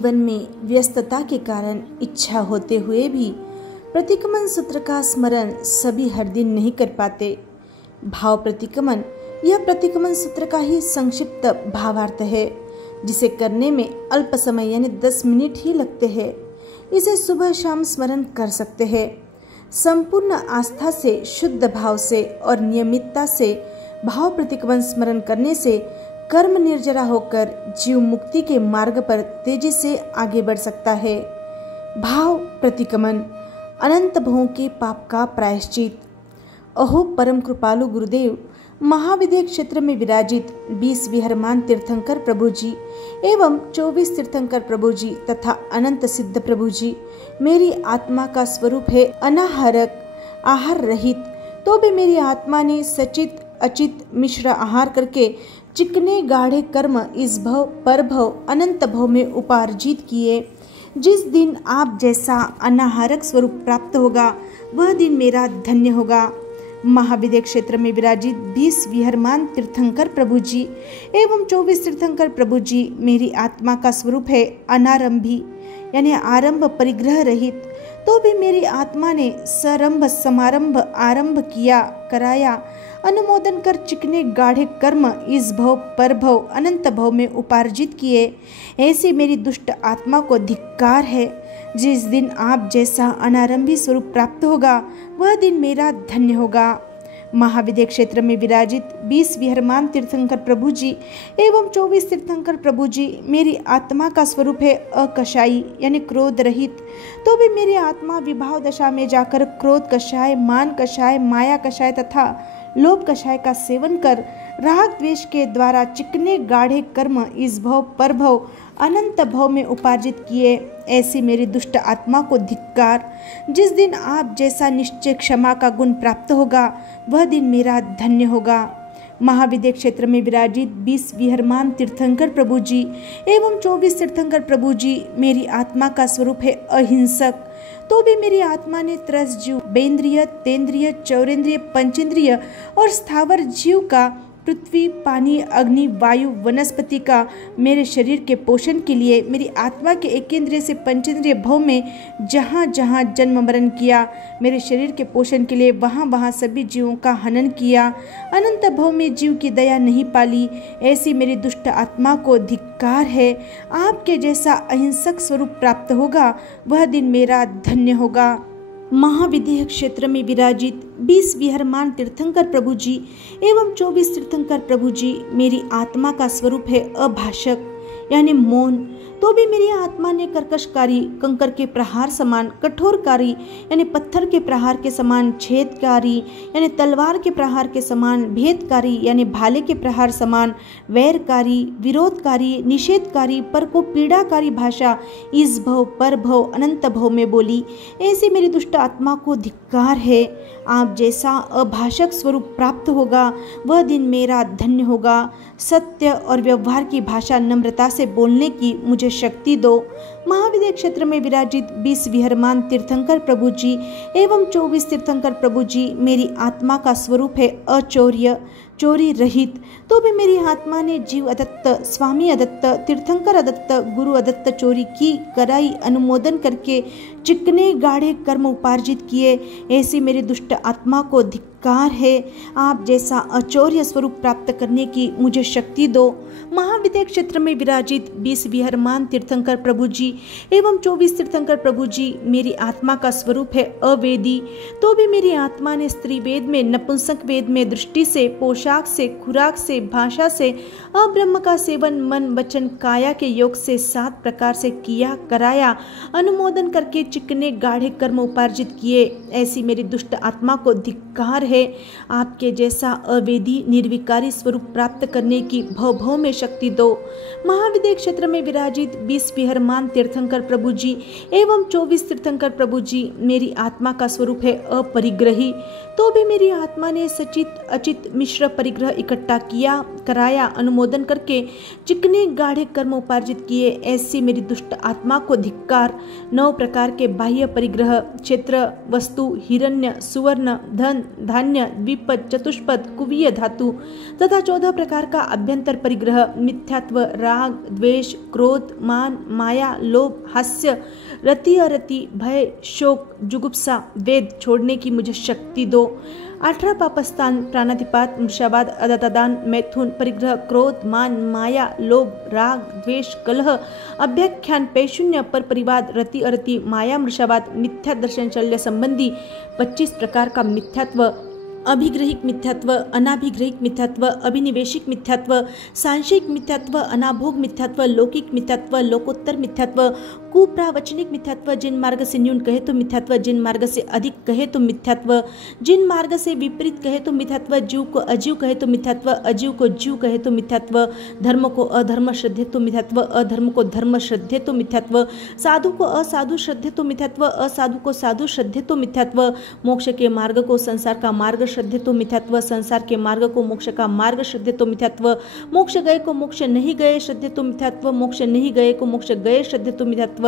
जीवन में व्यस्तता के कारण इच्छा होते हुए भी प्रतिक्रमण सूत्र का स्मरण सभी हर दिन नहीं कर पाते। भाव प्रतिक्रमण यह प्रतिक्रमण सूत्र का ही संक्षिप्त भावार्थ है, जिसे करने में अल्प समय यानी 10 मिनट ही लगते हैं। इसे सुबह शाम स्मरण कर सकते हैं। संपूर्ण आस्था से, शुद्ध भाव से और नियमितता से भाव प्रतिक्रमण स्मरण करने से कर्म निर्जरा होकर जीव मुक्ति के मार्ग पर तेजी से आगे बढ़ सकता है। भाव प्रतिक्रमण अनंत भवों के पाप का प्रायश्चित। अहो परम कृपालु गुरुदेव, महाविद्य क्षेत्र में विराजित 20 विहरमान तीर्थंकर प्रभु जी एवं 24 तीर्थंकर प्रभु जी तथा अनंत सिद्ध प्रभु जी मेरी आत्मा का स्वरूप है अनाहारक, आहार रहित। तो भी मेरी आत्मा ने सचित अचित मिश्र आहार करके चिकने गाढ़े कर्म इस भव पर भव अनंत भव में उपार्जित किए। जिस दिन आप जैसा अनाहारक स्वरूप प्राप्त होगा वह दिन मेरा धन्य होगा। महाविद्य क्षेत्र में विराजित 20 विहरमान तीर्थंकर प्रभु जी एवं 24 तीर्थंकर प्रभु जी मेरी आत्मा का स्वरूप है अनारंभी यानी आरंभ परिग्रह रहित। तो भी मेरी आत्मा ने सरंभ समारंभ आरंभ किया कराया अनुमोदन कर चिकने गाढ़े कर्म इस भव पर भव अनंत भव में उपार्जित किए। ऐसी मेरी दुष्ट आत्मा को धिक्कार है। जिस दिन आप जैसा अनारंभी स्वरूप प्राप्त होगा वह दिन मेरा धन्य होगा। महाविद्य क्षेत्र में विराजित 20 विहरमान तीर्थंकर प्रभु जी एवं 24 तीर्थंकर प्रभु जी मेरी आत्मा का स्वरूप है अकषायी यानी क्रोध रहित। तो भी मेरी आत्मा विभाव दशा में जाकर क्रोध कषाय, मान कषाय, माया कषाय तथा लोभ कषाय का सेवन कर राग द्वेष के द्वारा चिकने गाढ़े कर्म इस भव पर भव अनंत भव में उपार्जित किए। ऐसी मेरी दुष्ट आत्मा को धिक्कार। जिस दिन आप जैसा निश्चय क्षमा का गुण प्राप्त होगा वह दिन मेरा धन्य होगा। महाविद्य क्षेत्र में विराजित 20 विहरमान तीर्थंकर प्रभु जी एवं 24 तीर्थंकर प्रभु जी मेरी आत्मा का स्वरूप है अहिंसक। तो भी मेरी आत्मा ने त्रस जीव, बेंद्रिय, तेंद्रिय, चौरेंद्रिय, पंचेंद्रिय और स्थावर जीव का, पृथ्वी, पानी, अग्नि, वायु, वनस्पति का मेरे शरीर के पोषण के लिए मेरी आत्मा के एकेंद्रिय से पंचेंद्रिय भव में जहाँ जहाँ जन्म मरण किया, मेरे शरीर के पोषण के लिए वहाँ वहाँ सभी जीवों का हनन किया। अनंत भव में जीव की दया नहीं पाली। ऐसी मेरी दुष्ट आत्मा को धिक्कार है। आपके जैसा अहिंसक स्वरूप प्राप्त होगा वह दिन मेरा धन्य होगा। महाविद्य क्षेत्र में विराजित 20 विहरमान तीर्थंकर प्रभु जी एवं 24 तीर्थंकर प्रभु जी मेरी आत्मा का स्वरूप है अभाषक यानी मौन। तो भी मेरी आत्मा ने कर्कशकारी, कंकर के प्रहार समान, कठोरकारी यानी पत्थर के प्रहार के समान, छेदकारी यानी तलवार के प्रहार के समान, भेदकारी यानी भाले के प्रहार समान, वैरकारी, विरोधकारी, निषेधकारी, पर को पीड़ाकारी भाषा इस भव पर भव अनंत भव में बोली। ऐसी मेरी दुष्ट आत्मा को धिक्कार है। आप जैसा अभाषक स्वरूप प्राप्त होगा वह दिन मेरा धन्य होगा। सत्य और व्यवहार की भाषा नम्रता से बोलने की मुझे शक्ति दो। महाविद्य क्षेत्र में विराजित 20 विहरमान तीर्थंकर प्रभु जी एवं 24 तीर्थंकर प्रभु जी मेरी आत्मा का स्वरूप है अचौर्य, चोरी रहित। तो भी मेरी आत्मा ने जीव अदत्त, स्वामी अदत्त, तीर्थंकर अदत्त, गुरु अदत्त चोरी की कराई अनुमोदन करके चिकने गाढ़े कर्म उपार्जित किए। ऐसी मेरी दुष्ट आत्मा को धिक्कार है। आप जैसा अचौर्य स्वरूप प्राप्त करने की मुझे शक्ति दो। महाविद्य क्षेत्र में विराजित 20 विहरमान तीर्थंकर प्रभु जी एवं 24 तीर्थंकर प्रभु जी मेरी आत्मा का स्वरूप है अवेदी। तो भी मेरी आत्मा ने स्त्री वेद में, नपुंसक वेद में दृष्टि से, पोशाक से, खुराक से, भाषा से, अब्रह्म का सेवन मन वचन काया के योग से 7 प्रकार से किया कराया अनुमोदन करके चिकने गाढ़े कर्म उपार्जित किए। ऐसी मेरी दुष्ट आत्मा को धिक्कार है। आपके जैसा अवेदी निर्विकारी स्वरूप प्राप्त करने की भव भव में शक्ति दो। महाविद्य क्षेत्र में विराजित 20 विहरमान तीर्थंकर प्रभु जी एवं 24 तीर्थंकर प्रभु जी मेरी आत्मा का स्वरूप है अपरिग्रही। तो भी मेरी आत्मा ने सचित अचित मिश्र परिग्रह इकट्ठा किया, कराया, अनुमोदन करके चिकने गाढ़े कर्म उपार्जित किए। ऐसी मेरी दुष्ट आत्मा को धिक्कार। 9 प्रकार के बाह्य परिग्रह, क्षेत्र, वस्तु, हिरण्य, सुवर्ण, धन, धान्य, द्विपद, चतुष्पद, कुवीय धातु तथा 14 प्रकार का अभ्यंतर परिग्रह, मिथ्यात्व, राग, द्वेष, क्रोध, मान, माया, लोभ, हास्य, रति अरति, भय, शोक, जुगुप्सा, वेद छोड़ने की मुझे शक्ति दो। 18 पापस्थान, प्राणातिपात, मूर्छावाद, अदातादान, मैथुन, परिग्रह, क्रोध, मान, माया, लोभ, राग, द्वेष, कलह, अभ्याख्यान, पैशून्य, पर परिवाद, रति अरति, माया, मूर्छावाद, मिथ्या दर्शन, शल्य संबंधी 25 प्रकार का मिथ्यात्व, अभिग्रहिक मिथ्यात्व, अनाभिग्रहिक मिथ्यात्व, अभिनिवेशिक मिथ्यात्व, सांशयिक मिथ्यात्व, अनाभोग मिथ्यात्व, लौकिक मिथ्यात्व, लोकोत्तर मिथ्यात्व, कुप्रावचनिक मिथ्यात्व, जिन मार्ग से न्यून कहे तो मिथ्यात्व, जिन मार्ग से अधिक कहे तो मिथ्यात्व, जिन मार्ग से विपरीत कहे तो मिथ्यात्व, जीव को अजीव कहे तो मिथ्यात्व, अजीव को जीव कहे तो मिथ्यात्व, धर्म को अधर्म श्रद्धे तो मिथ्यात्व, अधर्म को धर्म श्रद्धे तो मिथ्यात्व, साधु को असाधु श्रद्धे तो मिथ्यात्व, असाधु को साधु श्रद्धे तो मिथ्यात्व, मोक्ष के मार्ग को संसार का मार्ग श्रद्धे तो मिथ्यात्व, संसार के मार्ग को मोक्ष का मार्ग श्रद्धे तो मिथ्यात्व, मोक्ष गए को मोक्ष नहीं गए श्रद्धे तो मिथ्यात्व, मोक्ष नहीं गए को मोक्ष गए श्रद्धे तो मिथ्यात्व,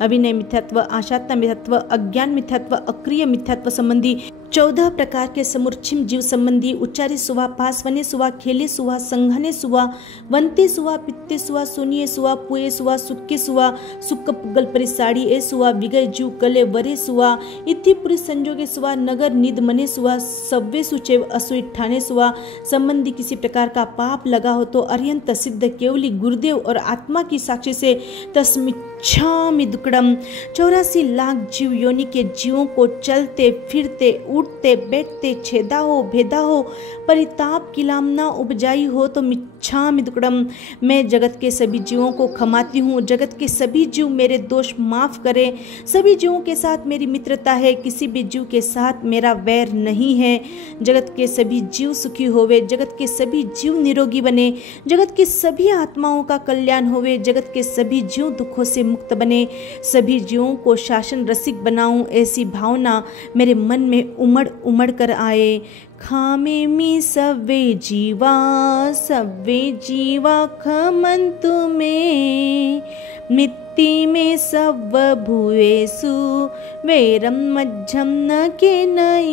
अभिनय मिथ्यात्व, आशात्म मिथ्यात्व, अज्ञान मिथ्यात्व, अक्रिय मिथ्यात्व संबंधी 14 प्रकार के समूर्छिम जीव संबंधी, उच्चारी सुवा, पासवने सुवा, खेले सुवा, संघने सुवा, वंते सुवा, पित्ते सुवा, सोनिये सुवा, पुए सुवा, सुक्के सुवा, सुक्क पुगल परिसाड़ी ए सुवा, विगय जीव कले वरे सुवा, इत्तिपुरी संजोगे सुवा, नगर निद मने सुवा, सव्वे सुचेव असुई ठाने सुवा, संबंधी किसी प्रकार का पाप लगा हो तो अर्यंत सिद्ध केवली गुरुदेव और आत्मा की साक्षी से तस्मिच्छामि दुक्कडम। 84 लाख जीव योनि के जीवों को चलते फिरते उठते बैठते छेदा हो भेदा हो परिताप की लामना उपजाई हो तो मिच्छामि दुक्कडम। मैं जगत के सभी जीवों को क्षमाती हूँ, जगत के सभी जीव मेरे दोष माफ करें, सभी जीवों के साथ मेरी मित्रता है, किसी भी जीव के साथ मेरा वैर नहीं है। जगत के सभी जीव सुखी होवे, जगत के सभी जीव निरोगी बने, जगत के सभी आत्माओं का कल्याण होवे, जगत के सभी जीव दुखों से मुक्त बने, सभी जीवों को शासन रसिक बनाऊं, ऐसी भावना मेरे मन में उमड़ उमड़ कर आए। खामे मी सव्वे जीवा खमन्तु मे, मित्ति में सव्व भुवेसु वैरम मज्झम न केनई।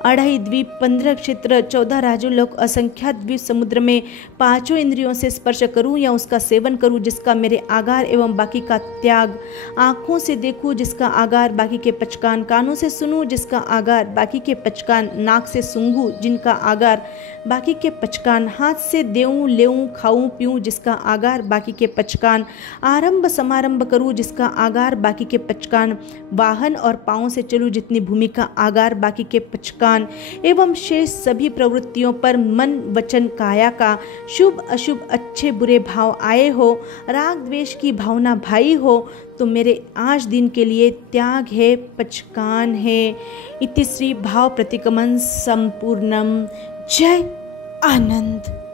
2.5 द्वीप, 15 क्षेत्र, 14 राजोलोक, असंख्यात द्वीप समुद्र में 5 इंद्रियों से स्पर्श करूं या उसका सेवन करूं जिसका मेरे आगार एवं बाकी का त्याग, आँखों से देखूं जिसका आगार बाकी के पचकान, कानों से सुनूं जिसका आगार बाकी के पचकान, नाक से सूंघूं जिनका आगार बाकी के पचकान, हाथ से देऊं लेऊं खाऊं पीऊं जिसका आगार बाकी के पचकान, आरंभ समारंभ करूं जिसका आगार बाकी के पचकान, वाहन और पाँव से चलूं जितनी भूमि का आगार बाकी के पचकान, एवं शेष सभी प्रवृत्तियों पर मन वचन काया का शुभ अशुभ अच्छे बुरे भाव आए हो, राग द्वेष की भावना भाई हो तो मेरे आज दिन के लिए त्याग है, पचकान है। इति श्री भाव प्रतिगमन संपूर्णम। जय आनंद।